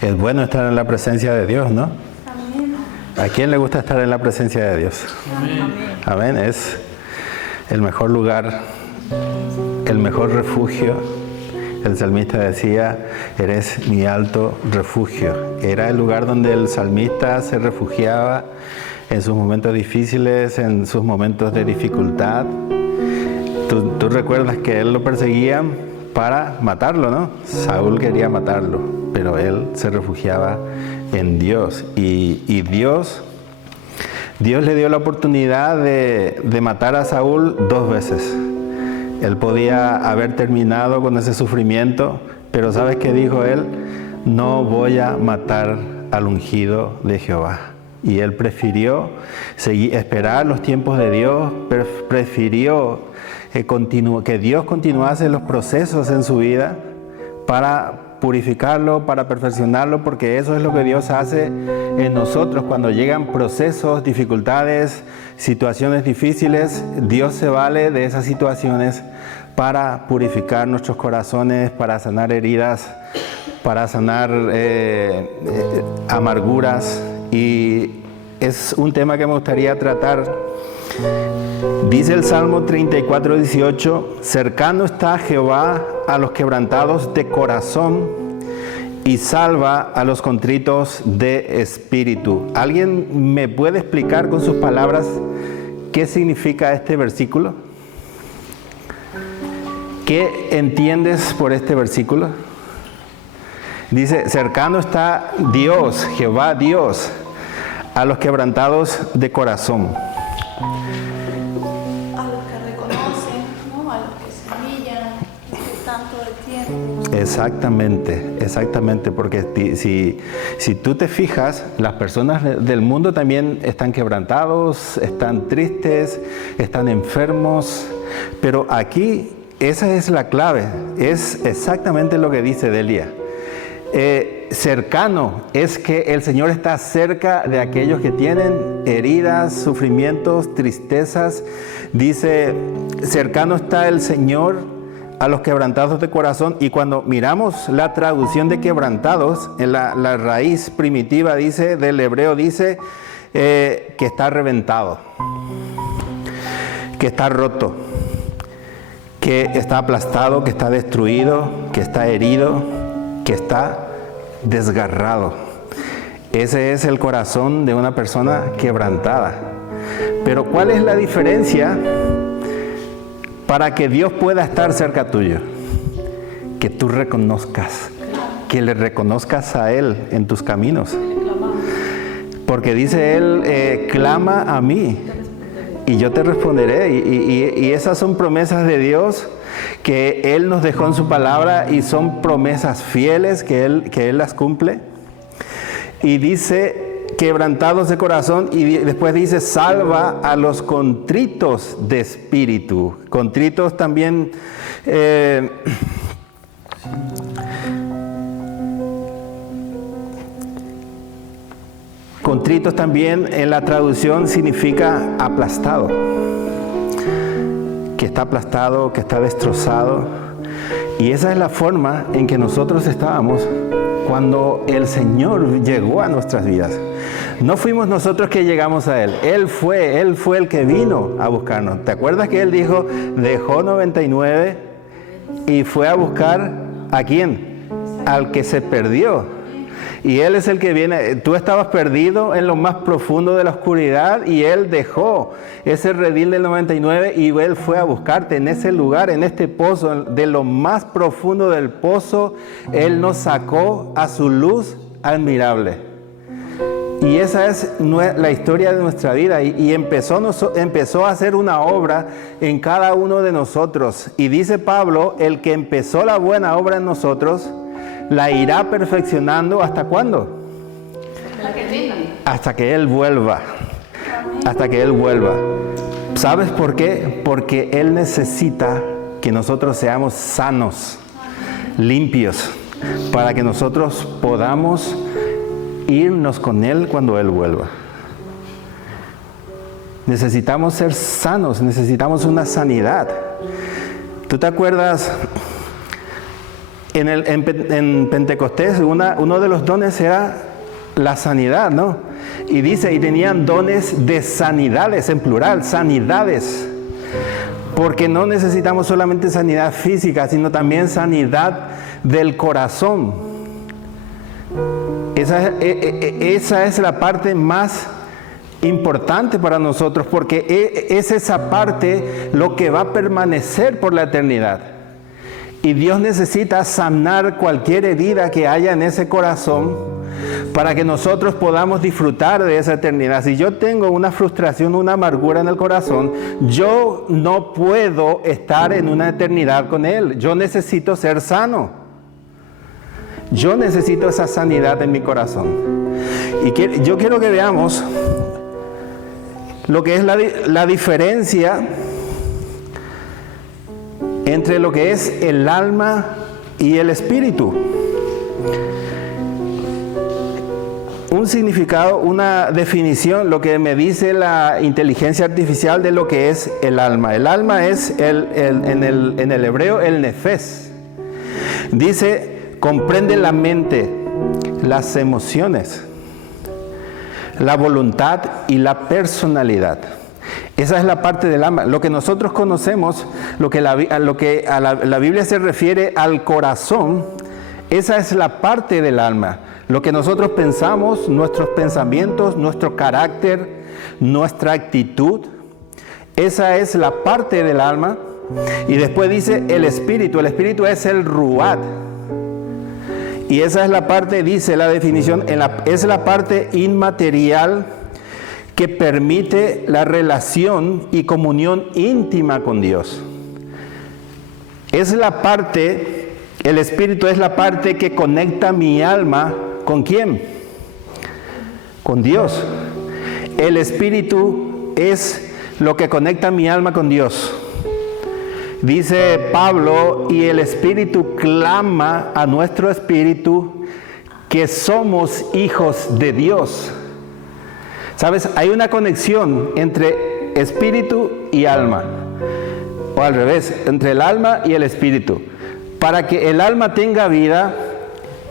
Es bueno estar en la presencia de Dios, ¿no? Amén. ¿A quién le gusta estar en la presencia de Dios? Amén. Es el mejor lugar, el mejor refugio. El salmista decía, eres mi alto refugio. Era el lugar donde el salmista se refugiaba en sus momentos difíciles, en sus momentos de dificultad. Tú recuerdas que él lo perseguían para matarlo, ¿no? Saúl quería matarlo, pero él se refugiaba en Dios. Y Dios le dio la oportunidad de matar a Saúl 2 veces. Él podía haber terminado con ese sufrimiento, pero ¿sabes qué dijo él? No voy a matar al ungido de Jehová. Y él prefirió esperar los tiempos de Dios, prefirió que Dios continuase los procesos en su vida para purificarlo, para perfeccionarlo, porque eso es lo que Dios hace en nosotros. Cuando llegan procesos, dificultades, situaciones difíciles, Dios se vale de esas situaciones para purificar nuestros corazones, para sanar heridas, para sanar amarguras. Y es un tema que me gustaría tratar. Dice el Salmo 34:18, cercano está Jehová a los quebrantados de corazón y salva a los contritos de espíritu. ¿Alguien me puede explicar con sus palabras qué significa este versículo? ¿Qué entiendes por este versículo? Dice, cercano está Dios, Jehová Dios, a los quebrantados de corazón. A los que reconocen, ¿no? A los que se humillan, que están todo el tiempo. Exactamente, porque si tú te fijas, las personas del mundo también están quebrantados, están tristes, están enfermos, pero aquí esa es la clave, es exactamente lo que dice Delia. Cercano es que el Señor está cerca de aquellos que tienen heridas, sufrimientos, tristezas. Dice, cercano está el Señor a los quebrantados de corazón. Y cuando miramos la traducción de quebrantados, en la raíz primitiva del hebreo dice que está reventado, que está roto, que está aplastado, que está destruido, que está herido, que está desgarrado. Ese es el corazón de una persona quebrantada. Pero ¿cuál es la diferencia para que Dios pueda estar cerca tuyo? Que tú reconozcas, que le reconozcas a Él en tus caminos. Porque dice Él, clama a mí y yo te responderé. Y esas son promesas de Dios que Él nos dejó en su palabra y son promesas fieles que Él las cumple. Y dice, quebrantados de corazón, y después dice, salva a los contritos de espíritu. Contritos también, contritos también en la traducción significa aplastado. Que está aplastado, que está destrozado. Y esa es la forma en que nosotros estábamos cuando el Señor llegó a nuestras vidas. No fuimos nosotros que llegamos a Él. Él fue el que vino a buscarnos. ¿Te acuerdas que Él dijo, dejó 99 y fue a buscar a quién? Al que se perdió. Y Él es el que viene. Tú estabas perdido en lo más profundo de la oscuridad y Él dejó ese redil del 99 y Él fue a buscarte en ese lugar, en este pozo, de lo más profundo del pozo. Él nos sacó a su luz admirable. Y esa es la historia de nuestra vida. Y empezó a hacer una obra en cada uno de nosotros. Y dice Pablo, el que empezó la buena obra en nosotros, la irá perfeccionando. ¿Hasta cuándo? Hasta que Él vuelva. Hasta que Él vuelva. ¿Sabes por qué? Porque Él necesita que nosotros seamos sanos, limpios, para que nosotros podamos irnos con Él cuando Él vuelva. Necesitamos ser sanos, necesitamos una sanidad. ¿Tú te acuerdas en Pentecostés uno de los dones era la sanidad, ¿no? Y dice, y tenían dones de sanidades, en plural, sanidades. Porque no necesitamos solamente sanidad física, sino también sanidad del corazón. Esa es la parte más importante para nosotros, porque es esa parte lo que va a permanecer por la eternidad. Y Dios necesita sanar cualquier herida que haya en ese corazón para que nosotros podamos disfrutar de esa eternidad. Si yo tengo una frustración, una amargura en el corazón, yo no puedo estar en una eternidad con Él. Yo necesito ser sano. Yo necesito esa sanidad en mi corazón. Y yo quiero que veamos lo que es la diferencia entre lo que es el alma y el espíritu. Un significado, una definición, lo que me dice la inteligencia artificial de lo que es el alma. El alma es en el hebreo el nefes. Dice, comprende la mente, las emociones, la voluntad y la personalidad. Esa es la parte del alma. Lo que nosotros conocemos, lo que la Biblia se refiere al corazón, esa es la parte del alma. Lo que nosotros pensamos, nuestros pensamientos, nuestro carácter, nuestra actitud, esa es la parte del alma. Y después dice el espíritu es el ruat. Y esa es la parte, dice la definición, es la parte inmaterial que permite la relación y comunión íntima con Dios. Es la parte, el espíritu es la parte que conecta mi alma. ¿Con quién? Con Dios. El espíritu es lo que conecta mi alma con Dios. Dice Pablo, y el espíritu clama a nuestro espíritu que somos hijos de Dios. ¿Sabes? Hay una conexión entre espíritu y alma. O al revés, entre el alma y el espíritu. Para que el alma tenga vida,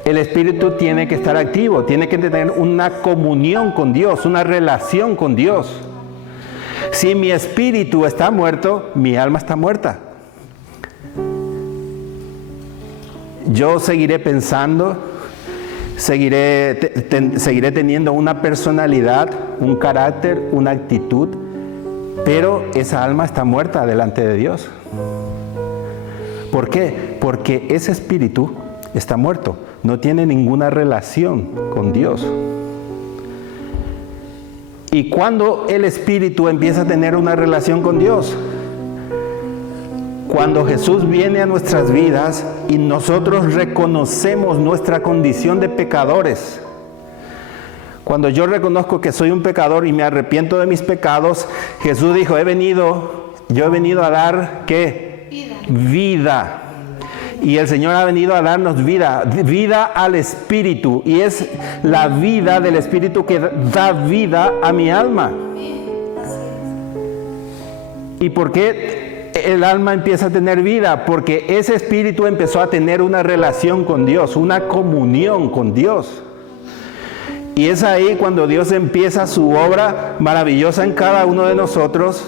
el espíritu tiene que estar activo, tiene que tener una comunión con Dios, una relación con Dios. Si mi espíritu está muerto, mi alma está muerta. Yo seguiré pensando, seguiré teniendo una personalidad, un carácter, una actitud, pero esa alma está muerta delante de Dios. ¿Por qué? Porque ese espíritu está muerto. No tiene ninguna relación con Dios. Y cuando el espíritu empieza a tener una relación con Dios, cuando Jesús viene a nuestras vidas y nosotros reconocemos nuestra condición de pecadores, cuando yo reconozco que soy un pecador y me arrepiento de mis pecados, Jesús dijo, yo he venido a dar, ¿qué? Vida. Y el Señor ha venido a darnos vida al Espíritu. Y es la vida del Espíritu que da vida a mi alma. ¿Y por qué el alma empieza a tener vida? Porque ese Espíritu empezó a tener una relación con Dios, una comunión con Dios. Y es ahí cuando Dios empieza su obra maravillosa en cada uno de nosotros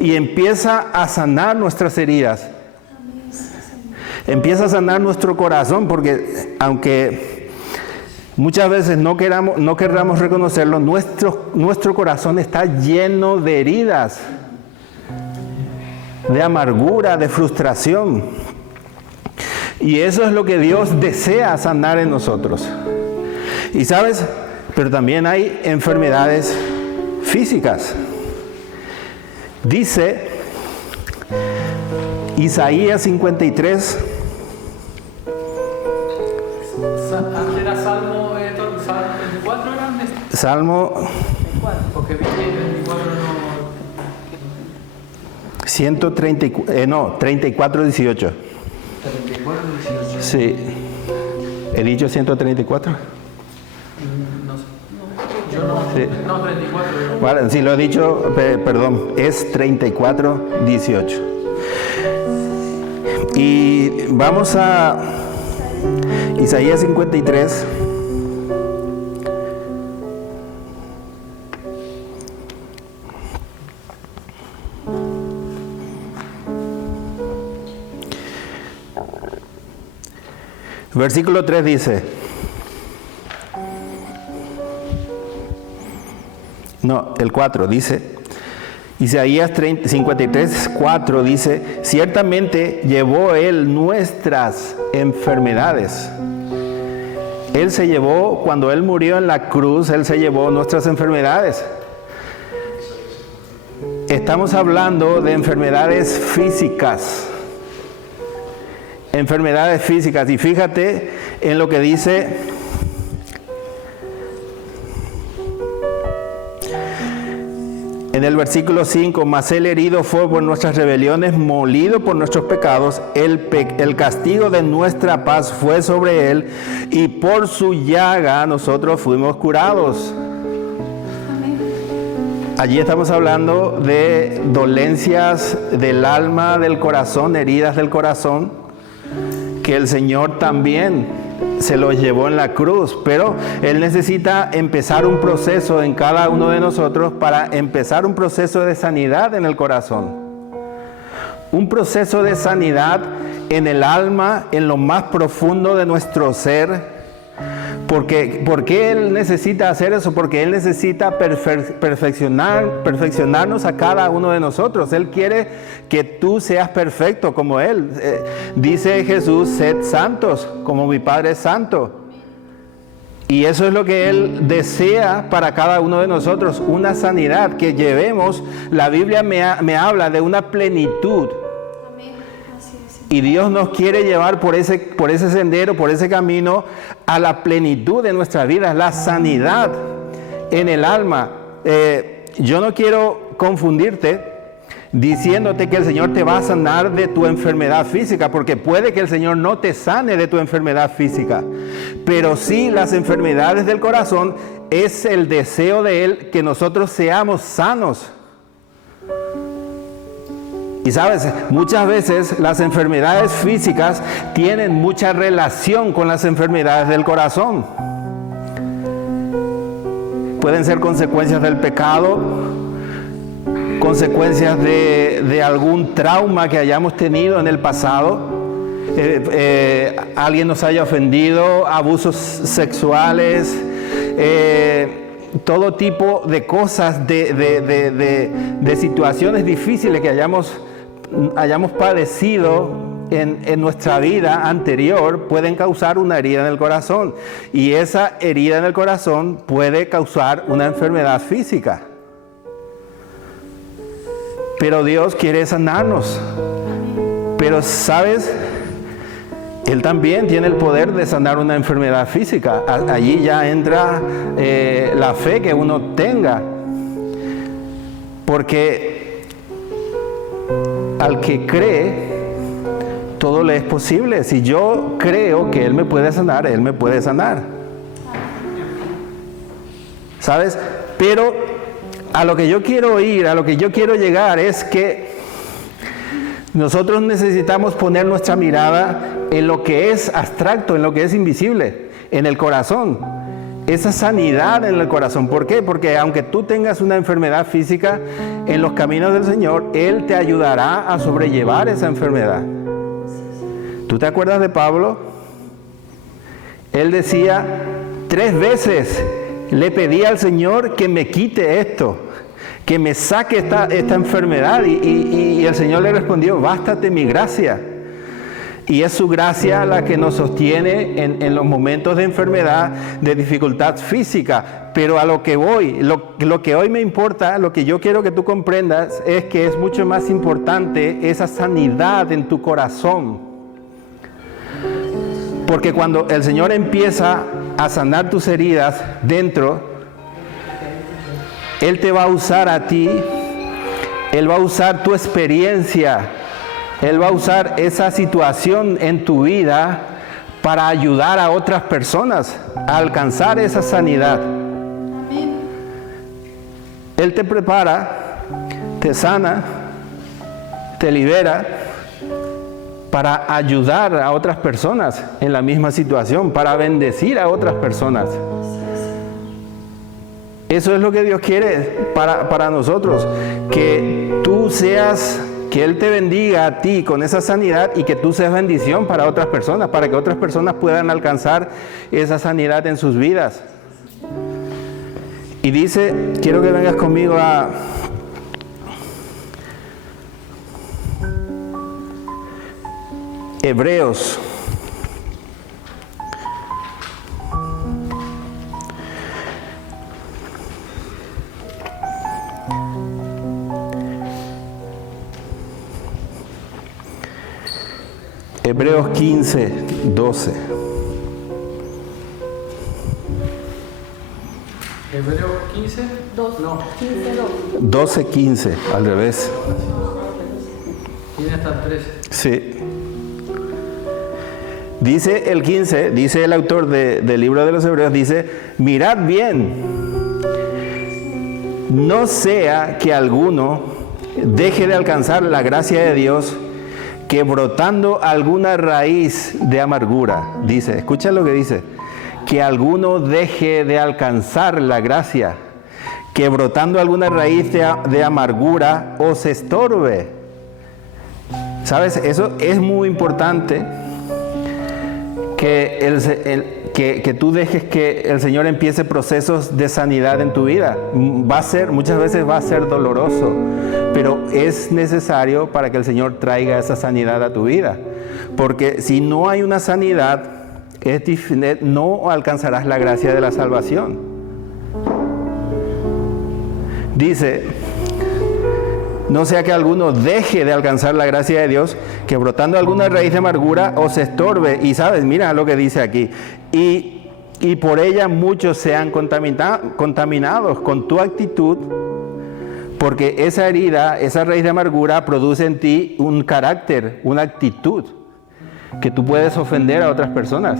y empieza a sanar nuestras heridas. Empieza a sanar nuestro corazón, porque aunque muchas veces no querramos reconocerlo, nuestro corazón está lleno de heridas, de amargura, de frustración. Y eso es lo que Dios desea sanar en nosotros. Y sabes, pero también hay enfermedades físicas. Dice Isaías 53. ¿Era Salmo 24? Salmo Porque 24 no. 34, 18. 34, 18. Sí. ¿He dicho 134? No sé. Yo no. Sí. No, 34. Vale, sí, lo he dicho, perdón, es 34, 18. Y vamos a Isaías 53. Versículo 3 dice, no, el 4 dice, Isaías 53, 4 dice, ciertamente llevó Él nuestras enfermedades. Él se llevó, cuando Él murió en la cruz, Él se llevó nuestras enfermedades. Estamos hablando de enfermedades físicas. Enfermedades físicas. Y fíjate en lo que dice en el versículo 5, mas Él herido fue por nuestras rebeliones, molido por nuestros pecados, el castigo de nuestra paz fue sobre Él, y por su llaga nosotros fuimos curados. Allí estamos hablando de dolencias del alma, del corazón, heridas del corazón, que el Señor también se los llevó en la cruz, pero Él necesita empezar un proceso en cada uno de nosotros para empezar un proceso de sanidad en el corazón. Un proceso de sanidad en el alma, en lo más profundo de nuestro ser. ¿Por qué Él necesita hacer eso? Porque Él necesita perfeccionarnos a cada uno de nosotros. Él quiere que tú seas perfecto como Él. Dice Jesús, sed santos como mi Padre es santo. Y eso es lo que Él desea para cada uno de nosotros, una sanidad, que llevemos. La Biblia me habla de una plenitud. Y Dios nos quiere llevar por ese sendero, por ese camino, a la plenitud de nuestra vida, la sanidad en el alma. Yo no quiero confundirte diciéndote que el Señor te va a sanar de tu enfermedad física, porque puede que el Señor no te sane de tu enfermedad física, pero sí las enfermedades del corazón es el deseo de Él que nosotros seamos sanos. Y sabes, muchas veces las enfermedades físicas tienen mucha relación con las enfermedades del corazón. Pueden ser consecuencias del pecado, consecuencias de algún trauma que hayamos tenido en el pasado, alguien nos haya ofendido, abusos sexuales, todo tipo de cosas, de situaciones difíciles que hayamos padecido en nuestra vida anterior, pueden causar una herida en el corazón, y esa herida en el corazón puede causar una enfermedad física. Pero Dios quiere sanarnos. Pero ¿sabes? Él también tiene el poder de sanar una enfermedad física. Allí ya entra la fe que uno tenga. Porque al que cree, todo le es posible. Si yo creo que Él me puede sanar, Él me puede sanar. ¿Sabes? Pero a lo que yo quiero ir, a lo que yo quiero llegar es que nosotros necesitamos poner nuestra mirada en lo que es abstracto, en lo que es invisible, en el corazón. Esa sanidad en el corazón. ¿Por qué? Porque aunque tú tengas una enfermedad física, en los caminos del Señor, Él te ayudará a sobrellevar esa enfermedad. ¿Tú te acuerdas de Pablo? Él decía, 3 veces le pedí al Señor que me quite esto, que me saque esta enfermedad, y el Señor le respondió, bástate mi gracia. Y es su gracia la que nos sostiene en los momentos de enfermedad, de dificultad física. Pero a lo que voy, lo que hoy me importa, lo que yo quiero que tú comprendas, es que es mucho más importante esa sanidad en tu corazón. Porque cuando el Señor empieza a sanar tus heridas dentro, Él te va a usar a ti, Él va a usar tu experiencia, Él va a usar esa situación en tu vida para ayudar a otras personas a alcanzar esa sanidad. Amén. Él te prepara, te sana, te libera, para ayudar a otras personas en la misma situación, para bendecir a otras personas. Eso es lo que Dios quiere para nosotros, que tú seas, que Él te bendiga a ti con esa sanidad y que tú seas bendición para otras personas, para que otras personas puedan alcanzar esa sanidad en sus vidas. Y dice, quiero que vengas conmigo a Hebreos. Hebreos 15, 12. Hebreos 15, 12, no, 15, 12, 15, al revés. tiene hasta el 13. Sí. Dice el 15, dice el autor del libro de los Hebreos, dice, mirad bien, no sea que alguno deje de alcanzar la gracia de Dios, que brotando alguna raíz de amargura, dice, escucha lo que dice, que alguno deje de alcanzar la gracia, que brotando alguna raíz de amargura os estorbe. ¿Sabes? Eso es muy importante, que tú dejes que el Señor empiece procesos de sanidad en tu vida. Muchas veces va a ser doloroso, pero es necesario para que el Señor traiga esa sanidad a tu vida. Porque si no hay una sanidad, no alcanzarás la gracia de la salvación. Dice, no sea que alguno deje de alcanzar la gracia de Dios, que brotando alguna raíz de amargura os estorbe. Y sabes, mira lo que dice aquí. Y por ella muchos sean contaminados con tu actitud, porque esa herida, esa raíz de amargura produce en ti un carácter, una actitud, que tú puedes ofender a otras personas.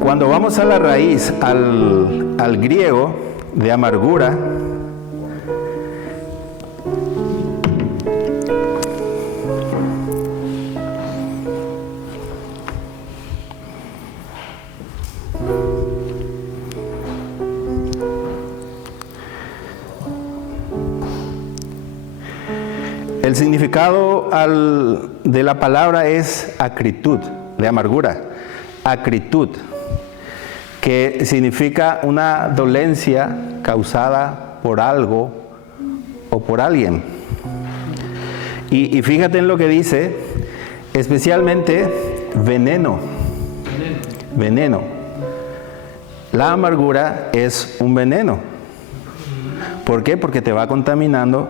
Cuando vamos a la raíz, al griego de amargura, el significado de la palabra es acritud, de amargura, acritud, que significa una dolencia causada por algo o por alguien. Y fíjate en lo que dice, especialmente veneno. Veneno. La amargura es un veneno. ¿Por qué? Porque te va contaminando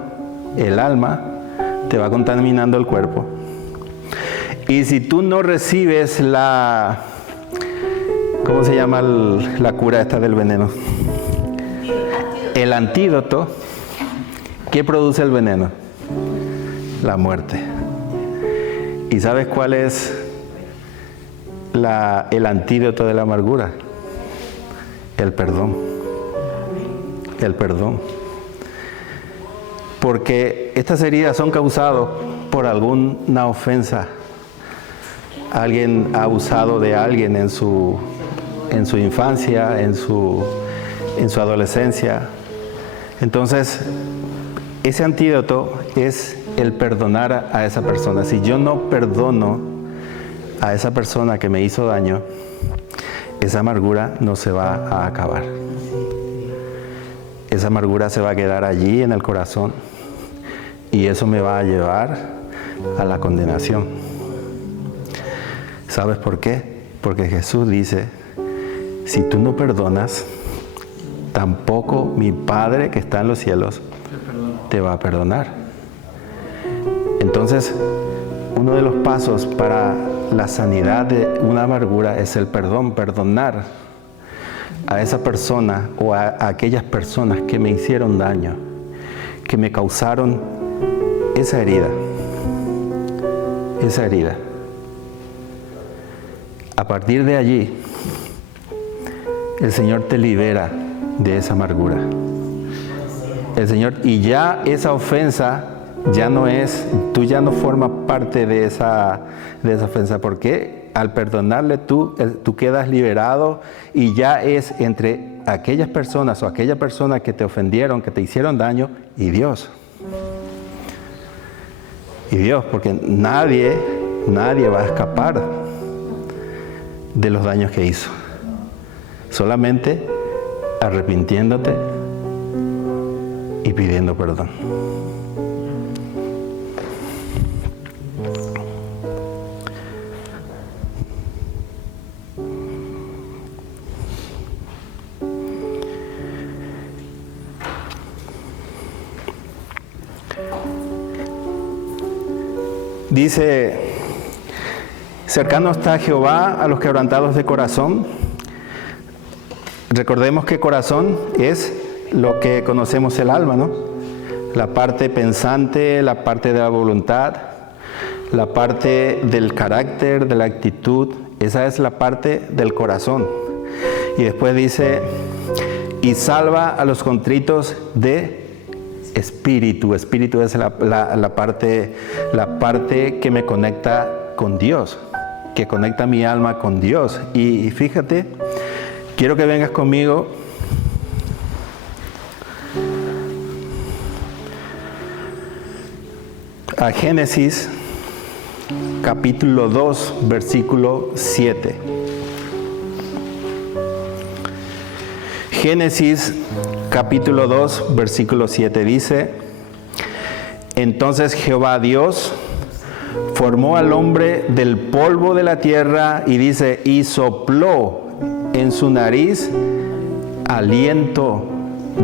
el alma, te va contaminando el cuerpo. Y si tú no recibes ¿cómo se llama la cura esta del veneno? El antídoto. ¿Qué produce el veneno? La muerte. ¿Y sabes cuál es el antídoto de la amargura? El perdón. El perdón. Porque estas heridas son causadas por alguna ofensa. Alguien ha abusado de alguien en su infancia, en su adolescencia. Entonces, ese antídoto es el perdonar a esa persona. Si yo no perdono a esa persona que me hizo daño, esa amargura no se va a acabar. Esa amargura se va a quedar allí en el corazón y eso me va a llevar a la condenación. ¿Sabes por qué? Porque Jesús dice, si tú no perdonas, tampoco mi Padre que está en los cielos te va a perdonar. Entonces, uno de los pasos para la sanidad de una amargura es el perdón, perdonar a esa persona o a aquellas personas que me hicieron daño, que me causaron esa herida. Esa herida. A partir de allí, el Señor te libera de esa amargura. El Señor, y ya esa ofensa ya no es, tú ya no formas parte de esa ofensa, porque al perdonarle tú quedas liberado y ya es entre aquellas personas o aquella persona que te ofendieron, que te hicieron daño, y Dios. Y Dios, porque nadie va a escapar de los daños que hizo. Solamente arrepintiéndote y pidiendo perdón. Dice, cercano está Jehová a los quebrantados de corazón. Recordemos que corazón es lo que conocemos el alma, ¿no? La parte pensante, la parte de la voluntad, la parte del carácter, de la actitud. Esa es la parte del corazón. Y después dice, y salva a los contritos de espíritu. Espíritu es la parte que me conecta con Dios, que conecta mi alma con Dios. Y fíjate, quiero que vengas conmigo a Génesis capítulo 2, versículo 7. Génesis capítulo 2, versículo 7 dice, entonces Jehová Dios formó al hombre del polvo de la tierra y dice, y sopló en su nariz aliento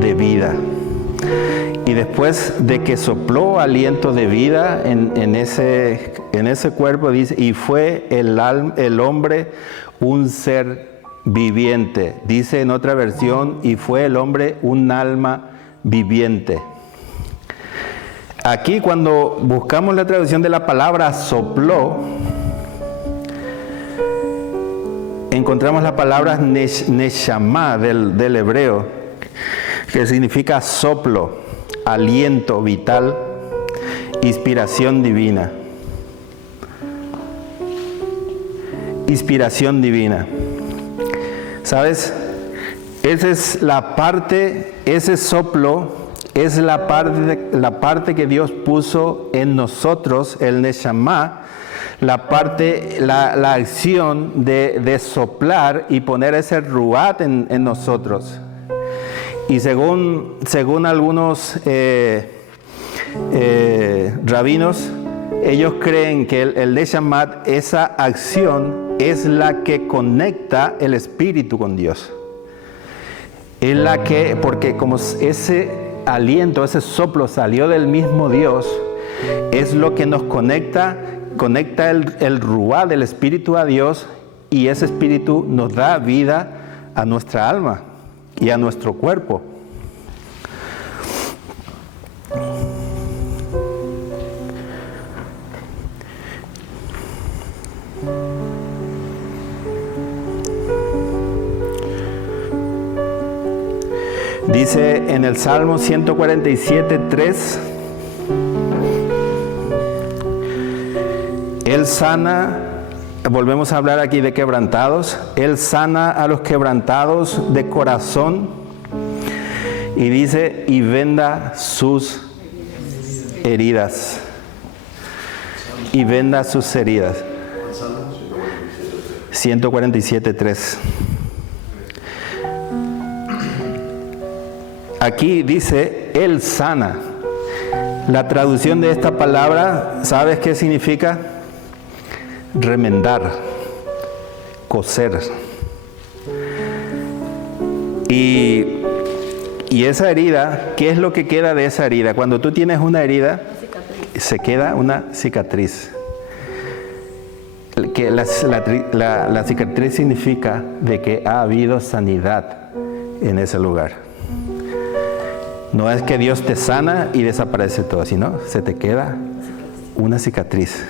de vida. Y después de que sopló aliento de vida en ese cuerpo, dice, y fue el hombre un ser viviente. Dice en otra versión, y fue el hombre un alma viviente. Aquí cuando buscamos la traducción de la palabra sopló, encontramos la palabra neshama del hebreo, que significa soplo, aliento vital, inspiración divina. Inspiración divina. ¿Sabes? Esa es la parte, ese soplo es la parte que Dios puso en nosotros, el neshama, la acción de soplar y poner ese ruat en nosotros. Y según algunos rabinos, ellos creen que el neshama, esa acción, es la que conecta el espíritu con Dios. Es la que, porque como ese aliento, ese soplo salió del mismo Dios, es lo que nos conecta el ruá del espíritu a Dios, y ese espíritu nos da vida a nuestra alma y a nuestro cuerpo. Dice en el Salmo 147:3, Él sana, volvemos a hablar aquí de quebrantados, Él sana a los quebrantados de corazón, y dice, y venda sus heridas. Y venda sus heridas. 147:3. Aquí dice, Él sana. La traducción de esta palabra, ¿sabes qué significa? Remendar, coser. Y esa herida, ¿qué es lo que queda de esa herida? Cuando tú tienes una herida, se queda una cicatriz. Que la cicatriz significa de que ha habido sanidad en ese lugar. No es que Dios te sana y desaparece todo, sino se te queda una cicatriz.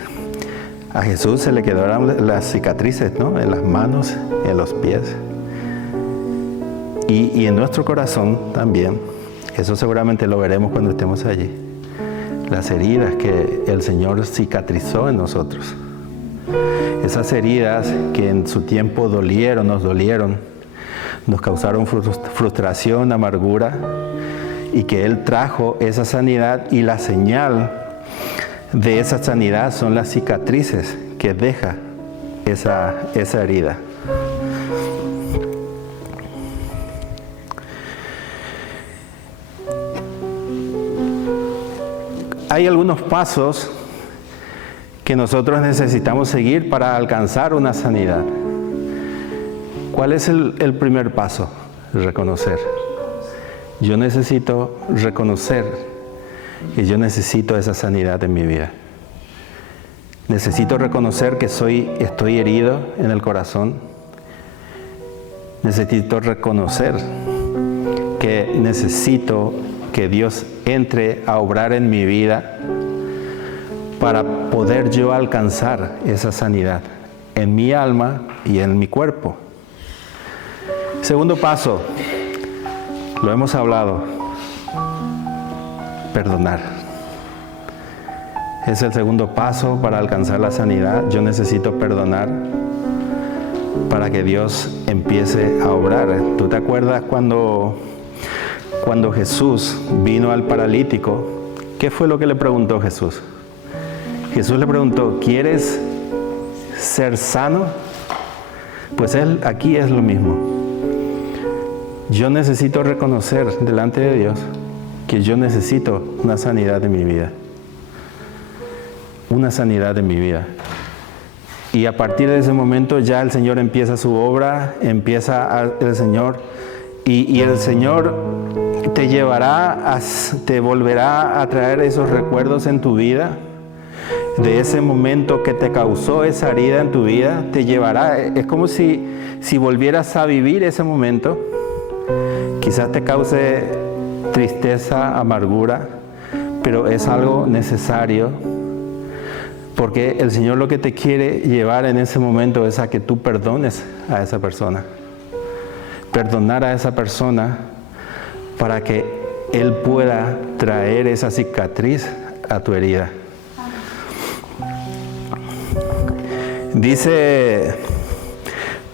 A Jesús se le quedaron las cicatrices, ¿no? En las manos, en los pies. Y en nuestro corazón también Eso seguramente lo veremos cuando estemos allí. Las heridas que el Señor cicatrizó en nosotros. Esas heridas que en su tiempo nos dolieron, nos causaron frustración, amargura, y que Él trajo esa sanidad, y la señal de esa sanidad son las cicatrices que deja esa herida. Hay algunos pasos que nosotros necesitamos seguir para alcanzar una sanidad. ¿Cuál es el primer paso? Reconocer. Yo necesito reconocer que yo necesito esa sanidad en mi vida. Necesito reconocer que estoy herido en el corazón. Necesito reconocer que necesito que Dios entre a obrar en mi vida para poder yo alcanzar esa sanidad en mi alma y en mi cuerpo. Segundo paso, lo hemos hablado, perdonar. Es el segundo paso para alcanzar la sanidad. Yo necesito perdonar para que Dios empiece a obrar. ¿Tú te acuerdas cuando Jesús vino al paralítico? ¿Qué fue lo que le preguntó Jesús? Jesús le preguntó, ¿quieres ser sano? Pues aquí es lo mismo. Yo necesito reconocer delante de Dios que yo necesito una sanidad en mi vida. Una sanidad en mi vida. Y a partir de ese momento ya el Señor empieza su obra, y el Señor te volverá a traer esos recuerdos en tu vida, de ese momento que te causó esa herida en tu vida, te llevará, es como si volvieras a vivir ese momento. Quizás te cause tristeza, amargura, pero es algo necesario, porque el Señor lo que te quiere llevar en ese momento es a que tú perdones a esa persona. Perdonar a esa persona para que Él pueda traer esa cicatriz a tu herida. Dice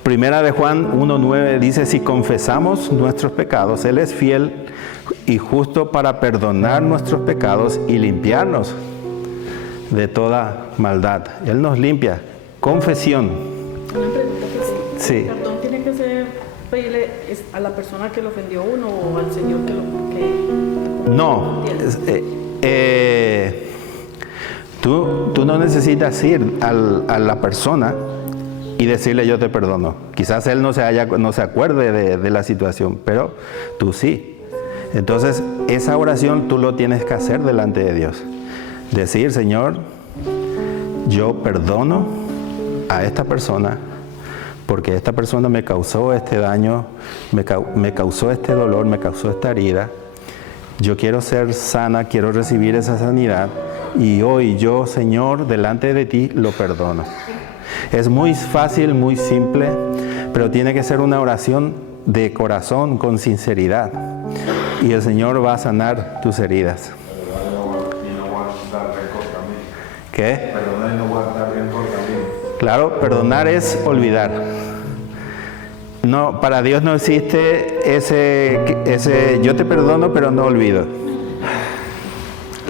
Primera de Juan 1:9, dice, si confesamos nuestros pecados, Él es fiel y justo para perdonar nuestros pecados y limpiarnos de toda maldad. Él nos limpia. Confesión. Una pregunta que sí. ¿El perdón tiene que ser pedirle a la persona que lo ofendió a uno o al Señor que No. Tú no necesitas ir a la persona y decirle yo te perdono. Quizás él no se acuerde de la situación, pero tú sí. Entonces esa oración tú lo tienes que hacer delante de Dios. Decir, Señor, yo perdono a esta persona porque esta persona me causó este daño, me causó este dolor, me causó esta herida. Yo quiero ser sana, quiero recibir esa sanidad y hoy yo, Señor, delante de ti lo perdono. Es muy fácil, muy simple, pero tiene que ser una oración de corazón, con sinceridad. Y el Señor va a sanar tus heridas. ¿Qué? Perdonar y no guardar rencor también. Claro, perdonar es olvidar. No, para Dios no existe ese yo te perdono pero no olvido.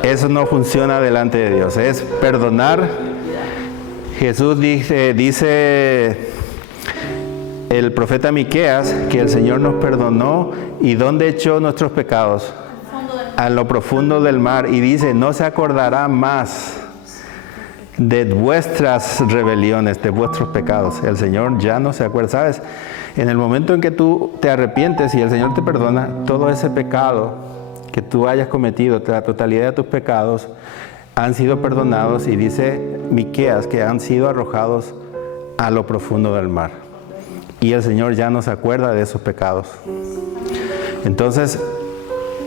Eso no funciona delante de Dios. Es perdonar. Jesús dice el profeta Miqueas que el Señor nos perdonó y ¿dónde echó nuestros pecados? A lo profundo del mar. Y dice, no se acordará más de vuestras rebeliones, de vuestros pecados. El Señor ya no se acuerda. ¿Sabes? En el momento en que tú te arrepientes y el Señor te perdona, todo ese pecado que tú hayas cometido, la totalidad de tus pecados, han sido perdonados y dice Miqueas que han sido arrojados a lo profundo del mar. Y el Señor ya no se acuerda de esos pecados. Entonces,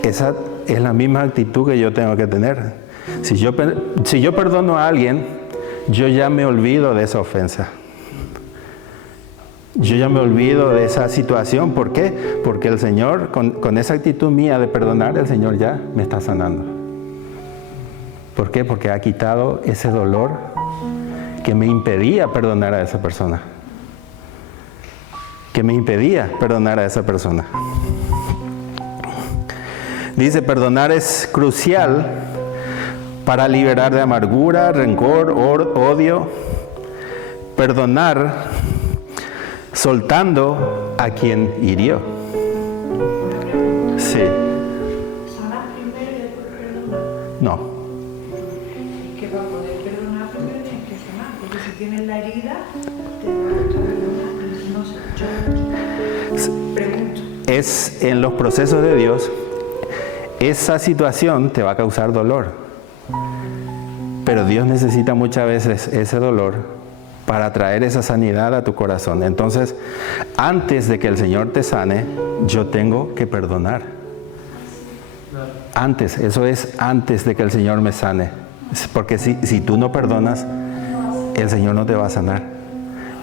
esa es la misma actitud que yo tengo que tener. Si yo perdono a alguien, yo ya me olvido de esa ofensa. Yo ya me olvido de esa situación. ¿Por qué? Porque el Señor, con esa actitud mía de perdonar, el Señor ya me está sanando. ¿Por qué? Porque ha quitado ese dolor que me impedía perdonar a esa persona. Dice, perdonar es crucial para liberar de amargura, rencor, odio. Perdonar soltando a quien hirió. Sí. ¿Sanar primero y después perdonar? No. Es que para poder perdonar primero tienes que sanar, porque si tienes la herida, te va a costar perdonar. No sé, yo pregunto. Es en los procesos de Dios, esa situación te va a causar dolor. Pero Dios necesita muchas veces ese dolor para traer esa sanidad a tu corazón. Entonces, antes de que el Señor te sane, yo tengo que perdonar. Antes, eso es antes de que el Señor me sane. Porque si tú no perdonas, el Señor no te va a sanar.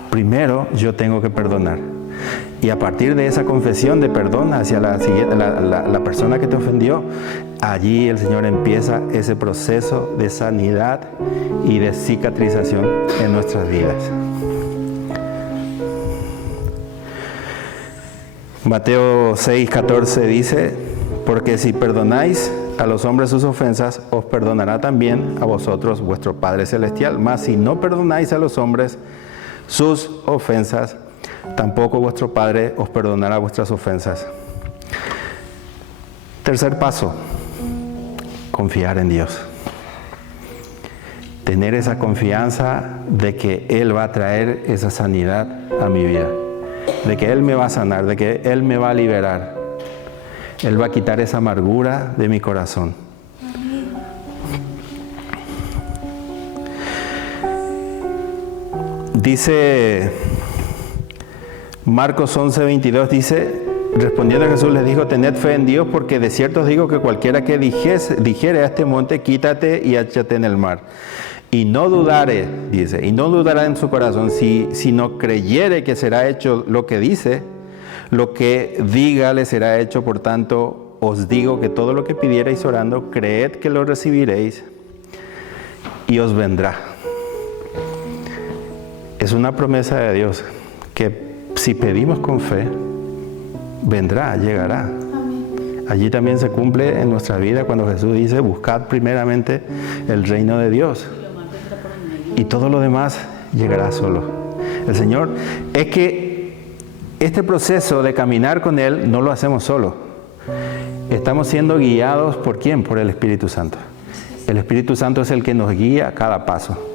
Primero, yo tengo que perdonar. Y a partir de esa confesión de perdón hacia la persona que te ofendió, allí el Señor empieza ese proceso de sanidad y de cicatrización en nuestras vidas. Mateo 6:14 dice, porque si perdonáis a los hombres sus ofensas, os perdonará también a vosotros vuestro Padre Celestial. Mas si no perdonáis a los hombres sus ofensas, tampoco vuestro Padre os perdonará vuestras ofensas. Tercer paso, confiar en Dios. Tener esa confianza de que Él va a traer esa sanidad a mi vida, de que Él me va a sanar, de que Él me va a liberar. Él va a quitar esa amargura de mi corazón. Dice Marcos 11:22, dice, respondiendo Jesús les dijo, tened fe en Dios, porque de cierto os digo que cualquiera que dijere a este monte, quítate y échate en el mar. Y no dudare, dice, y no dudará en su corazón, si no creyere que será hecho lo que dice, lo que diga le será hecho. Por tanto, os digo que todo lo que pidierais orando, creed que lo recibiréis y os vendrá. Es una promesa de Dios que si pedimos con fe, vendrá, llegará. Allí también se cumple en nuestra vida cuando Jesús dice, buscad primeramente el reino de Dios y todo lo demás llegará solo. El Señor, es que este proceso de caminar con Él no lo hacemos solo. Estamos siendo guiados ¿por quién? Por el Espíritu Santo. El Espíritu Santo es el que nos guía a cada paso.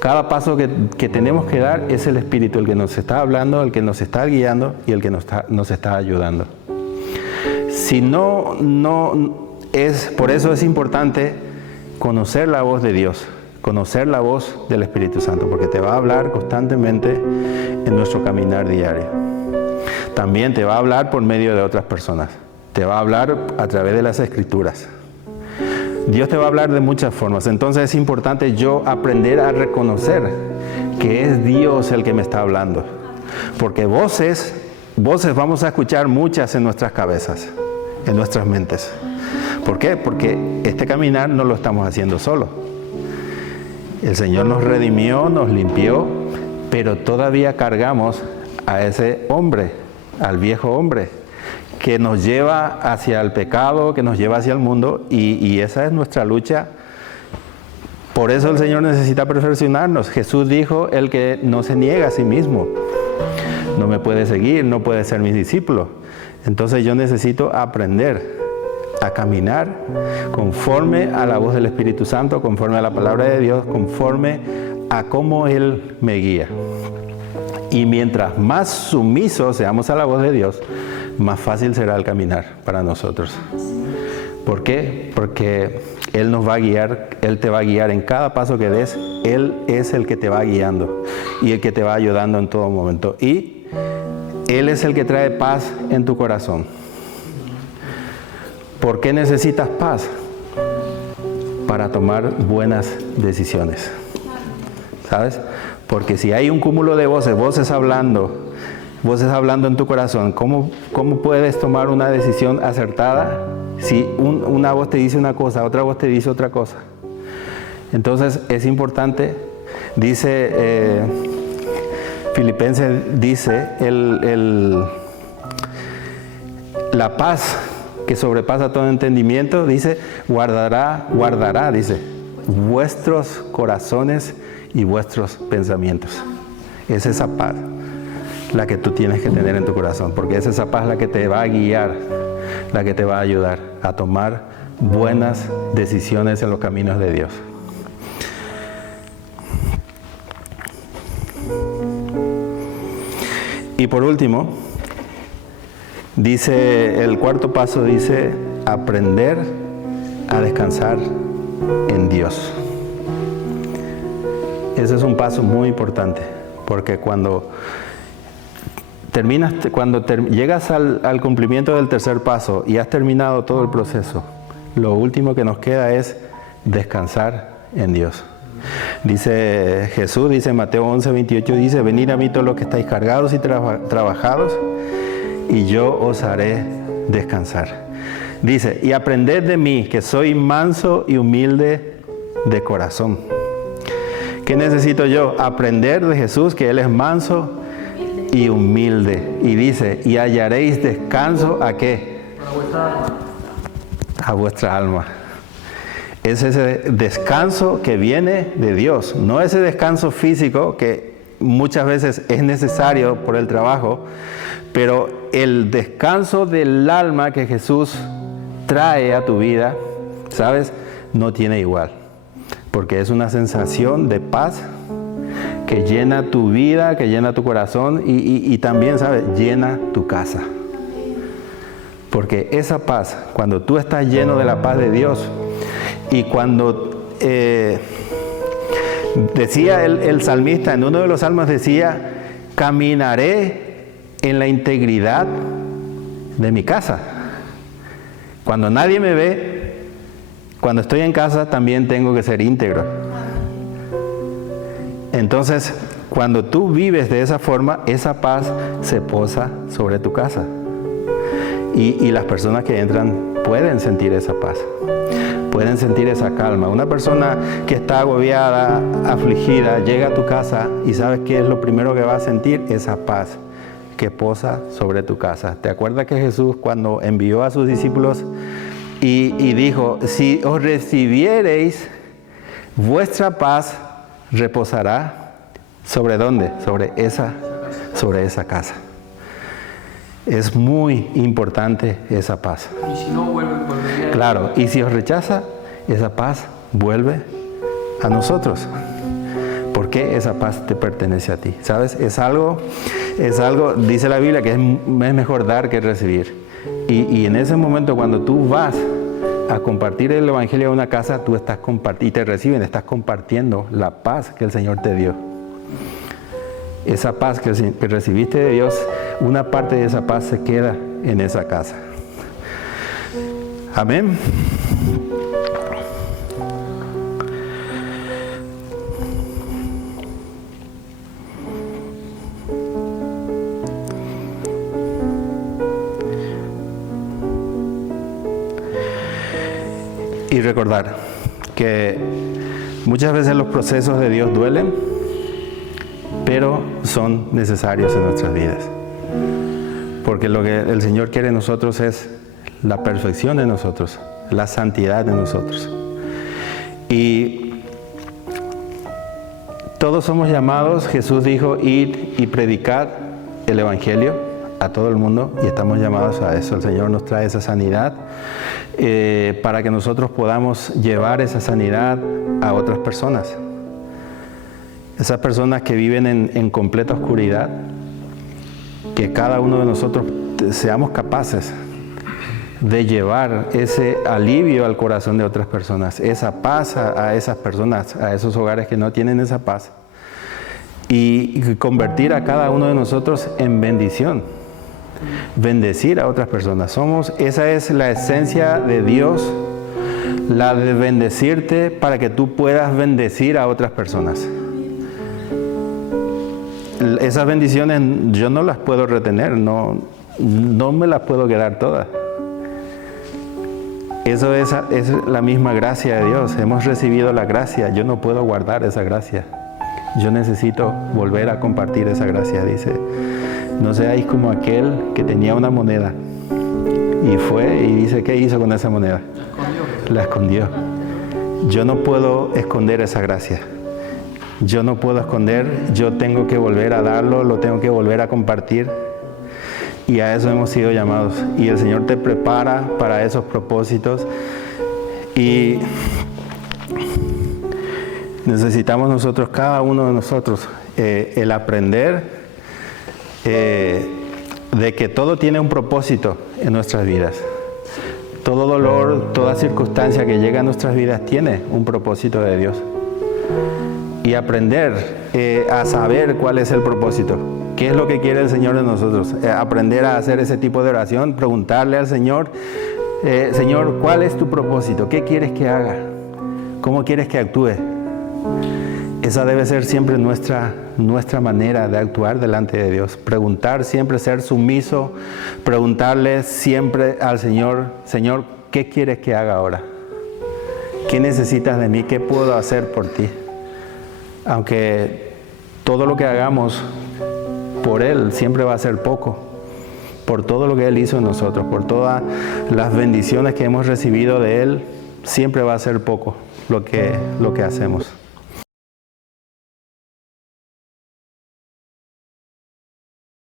Cada paso que tenemos que dar es el Espíritu, el que nos está hablando, el que nos está guiando y el que nos está ayudando. Si no es, por eso es importante conocer la voz de Dios, conocer la voz del Espíritu Santo, porque te va a hablar constantemente en nuestro caminar diario. También te va a hablar por medio de otras personas, te va a hablar a través de las Escrituras. Dios te va a hablar de muchas formas, entonces es importante yo aprender a reconocer que es Dios el que me está hablando. Porque voces vamos a escuchar muchas en nuestras cabezas, en nuestras mentes. ¿Por qué? Porque este caminar no lo estamos haciendo solo. El Señor nos redimió, nos limpió, pero todavía cargamos a ese hombre, al viejo hombre, que nos lleva hacia el pecado, que nos lleva hacia el mundo, y esa es nuestra lucha. Por eso el Señor necesita perfeccionarnos. Jesús dijo, el que no se niega a sí mismo no me puede seguir, no puede ser mi discípulo. Entonces yo necesito aprender a caminar conforme a la voz del Espíritu Santo, conforme a la palabra de Dios, conforme a cómo Él me guía. Y mientras más sumisos seamos a la voz de Dios, más fácil será el caminar para nosotros. ¿Por qué? Porque Él nos va a guiar, Él te va a guiar en cada paso que des. Él es el que te va guiando y el que te va ayudando en todo momento. Y Él es el que trae paz en tu corazón. ¿Por qué necesitas paz? Para tomar buenas decisiones. ¿Sabes? Porque si hay un cúmulo de voces hablando voces hablando en tu corazón. ¿Cómo puedes tomar una decisión acertada si una voz te dice una cosa, otra voz te dice otra cosa? Entonces es importante, dice Filipenses, dice la paz que sobrepasa todo entendimiento, dice, guardará, dice, vuestros corazones y vuestros pensamientos. Es esa paz la que tú tienes que tener en tu corazón, porque es esa paz la que te va a guiar, la que te va a ayudar a tomar buenas decisiones en los caminos de Dios. Y por último, dice, el cuarto paso dice, aprender a descansar en Dios. Ese es un paso muy importante, porque cuando llegas al cumplimiento del tercer paso y has terminado todo el proceso, lo último que nos queda es descansar en Dios. Dice Jesús, dice Mateo 11:28, dice, venid a mí todos los que estáis cargados y trabajados, y yo os haré descansar. Dice, y aprended de mí, que soy manso y humilde de corazón. ¿Qué necesito yo? Aprender de Jesús, que Él es manso y humilde. Y dice, y hallaréis descanso, ¿a qué? A vuestra alma. Es ese descanso que viene de Dios, no ese descanso físico que muchas veces es necesario por el trabajo, pero el descanso del alma que Jesús trae a tu vida, ¿sabes? No tiene igual, porque es una sensación de paz que llena tu vida, que llena tu corazón y también, ¿sabes? Llena tu casa. Porque esa paz, cuando tú estás lleno de la paz de Dios, y cuando decía el salmista, en uno de los salmos decía, caminaré en la integridad de mi casa. Cuando nadie me ve, cuando estoy en casa también tengo que ser íntegro. Entonces, cuando tú vives de esa forma, esa paz se posa sobre tu casa. Y las personas que entran pueden sentir esa paz, pueden sentir esa calma. Una persona que está agobiada, afligida, llega a tu casa y ¿sabes qué es lo primero que va a sentir? Esa paz que posa sobre tu casa. ¿Te acuerdas que Jesús, cuando envió a sus discípulos y dijo, si os recibiereis, vuestra paz reposará ¿sobre dónde? Sobre esa casa. Es muy importante esa paz. Y si no, volvería. Claro, y si os rechaza, esa paz vuelve a nosotros. Porque esa paz te pertenece a ti. ¿Sabes? Es algo, dice la Biblia, que es mejor dar que recibir. Y en ese momento, cuando tú vas a compartir el Evangelio a una casa, tú estás y te reciben, estás compartiendo la paz que el Señor te dio. Esa paz que recibiste de Dios, una parte de esa paz se queda en esa casa. Amén. Y recordar que muchas veces los procesos de Dios duelen, pero son necesarios en nuestras vidas. Porque lo que el Señor quiere en nosotros es la perfección de nosotros, la santidad de nosotros. Y todos somos llamados, Jesús dijo, id y predicad el Evangelio a todo el mundo, y estamos llamados a eso. El Señor nos trae esa sanidad para que nosotros podamos llevar esa sanidad a otras personas. Esas personas que viven en completa oscuridad, que cada uno de nosotros seamos capaces de llevar ese alivio al corazón de otras personas, esa paz a esas personas, a esos hogares que no tienen esa paz, y convertir a cada uno de nosotros en bendición, bendecir a otras personas. Esa es la esencia de Dios, la de bendecirte para que tú puedas bendecir a otras personas. esas bendiciones yo no las puedo retener, no me las puedo quedar todas. Eso es la misma gracia de Dios. Hemos recibido la gracia. Yo no puedo guardar esa gracia. Yo necesito volver a compartir esa gracia. Dice, no seáis como aquel que tenía una moneda y fue y dice, ¿qué hizo con esa moneda? La escondió. Yo no puedo esconder esa gracia. Yo no puedo esconder. Yo tengo que volver a darlo, lo tengo que volver a compartir. Y a eso hemos sido llamados. Y el Señor te prepara para esos propósitos. Y necesitamos nosotros, cada uno de nosotros, el aprender de que todo tiene un propósito en nuestras vidas. Todo dolor, toda circunstancia que llega a nuestras vidas tiene un propósito de Dios. Y aprender a saber cuál es el propósito. ¿Qué es lo que quiere el Señor de nosotros? Aprender a hacer ese tipo de oración, preguntarle al Señor, Señor, ¿cuál es tu propósito? ¿Qué quieres que haga? ¿Cómo quieres que actúe? Esa debe ser siempre nuestra manera de actuar delante de Dios. Preguntar, siempre ser sumiso, preguntarle siempre al Señor, Señor, ¿qué quieres que haga ahora? ¿Qué necesitas de mí? ¿Qué puedo hacer por ti? Aunque todo lo que hagamos por Él siempre va a ser poco, por todo lo que Él hizo en nosotros, por todas las bendiciones que hemos recibido de Él, siempre va a ser poco lo que hacemos.